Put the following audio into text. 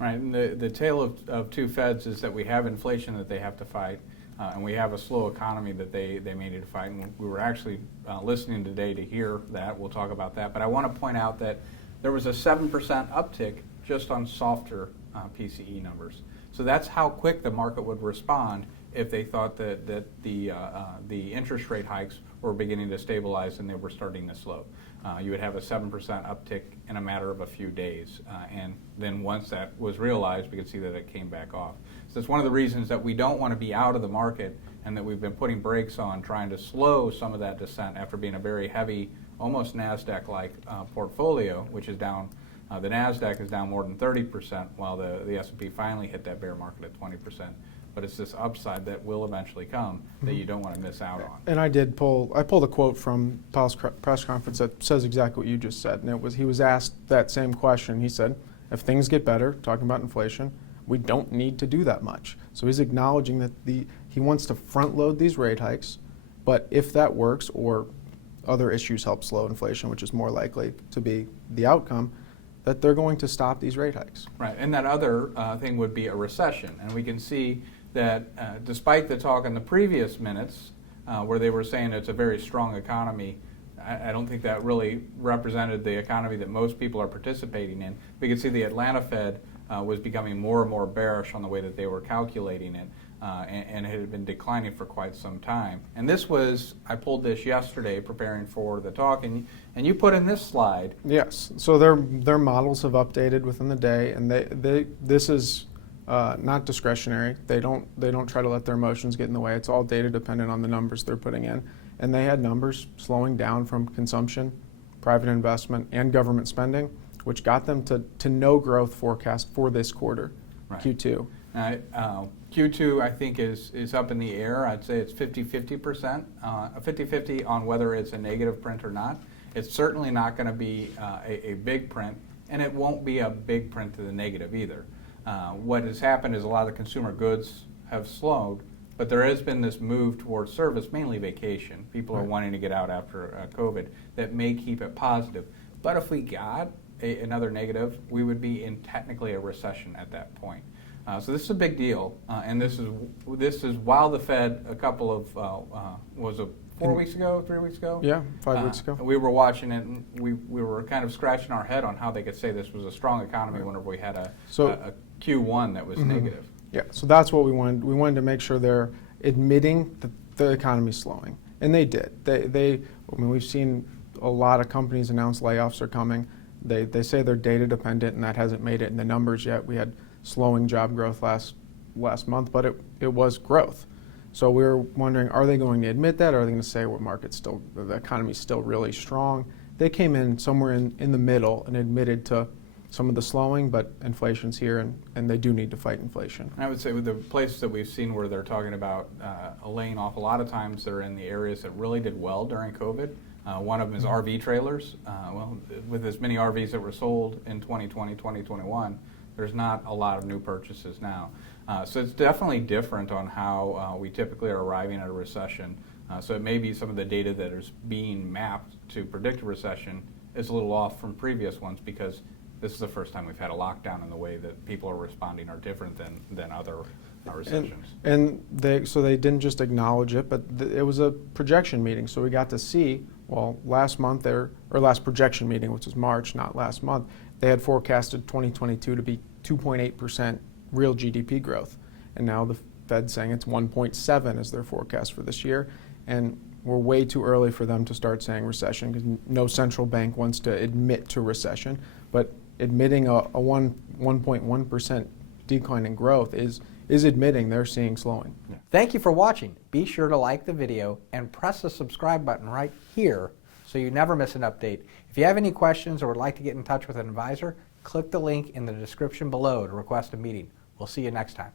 Right, and the tale of two Feds is that we have inflation that they have to fight, and we have a slow economy that they may need to fight. And we were actually listening today to hear that. We'll talk about that. But I want to point out that there was a 7% uptick just on softer PCE numbers. So that's how quick the market would respond if they thought that the interest rate hikes were beginning to stabilize and they were starting to slow. You would have a 7% uptick in a matter of a few days. And then once that was realized, we could see that it came back off. So it's one of the reasons that we don't want to be out of the market and that we've been putting brakes on trying to slow some of that descent after being a very heavy, almost NASDAQ-like portfolio, which is down. The NASDAQ is down more than 30%, while the S&P finally hit that bear market at 20%. But it's this upside that will eventually come that you don't want to miss out on. And I pulled a quote from Powell's press conference that says exactly what you just said. And he was asked that same question. He said, if things get better, talking about inflation, we don't need to do that much. So he's acknowledging that he wants to front load these rate hikes, but if that works or other issues help slow inflation, which is more likely to be the outcome, that they're going to stop these rate hikes. Right, and that other thing would be a recession. And we can see that despite the talk in the previous minutes where they were saying it's a very strong economy, I don't think that really represented the economy that most people are participating in. We could see the Atlanta Fed was becoming more and more bearish on the way that they were calculating it, and it had been declining for quite some time. And this was, I pulled this yesterday preparing for the talk, and you put in this slide. Yes, so their models have updated within the day, and this is not discretionary. They don't try to let their emotions get in the way. It's all data dependent on the numbers they're putting in. And they had numbers slowing down from consumption, private investment, and government spending, which got them to no growth forecast for this quarter, right. Q2. Q2, I think, is up in the air. I'd say it's 50-50%, 50-50 on whether it's a negative print or not. It's certainly not going to be a big print, and it won't be a big print to the negative either. What has happened is a lot of the consumer goods have slowed, but there has been this move towards service, mainly vacation. People are wanting to get out after COVID. That may keep it positive. But if we got another negative, we would be in technically a recession at that point. So this is a big deal, and this is while the Fed a couple of was it 4 weeks ago, 3 weeks ago? Yeah, 5 weeks ago. We were watching it, and we were kind of scratching our head on how they could say this was a strong economy whenever we had a Q1 that was negative. Yeah, so that's what we wanted. We wanted to make sure they're admitting that the economy's slowing, and they did. I mean, we've seen a lot of companies announce layoffs are coming. They say they're data dependent, and that hasn't made it in the numbers yet. We had slowing job growth last month, but it was growth. So we were wondering, are they going to admit that, or are they going to say, well, the economy's still really strong? They came in somewhere in the middle and admitted to some of the slowing, but inflation's here, and they do need to fight inflation. I would say with the places that we've seen where they're talking about laying off, a lot of times they're in the areas that really did well during COVID. One of them is RV trailers. Well, with as many RVs that were sold in 2020, 2021, there's not a lot of new purchases now. So it's definitely different on how we typically are arriving at a recession. So it may be some of the data that is being mapped to predict a recession is a little off from previous ones because this is the first time we've had a lockdown, and the way that people are responding are different than other recessions. And they didn't just acknowledge it, but it was a projection meeting, so we got to see, well, last projection meeting, which was March, not last month, they had forecasted 2022 to be 2.8% real GDP growth. And now the Fed's saying it's 1.7 is their forecast for this year. And we're way too early for them to start saying recession because no central bank wants to admit to recession. But admitting a 1.1% decline in growth is admitting they're seeing slowing. Thank you for watching. Be sure to like the video and press the subscribe button right here so you never miss an update. If you have any questions or would like to get in touch with an advisor, click the link in the description below to request a meeting. We'll see you next time.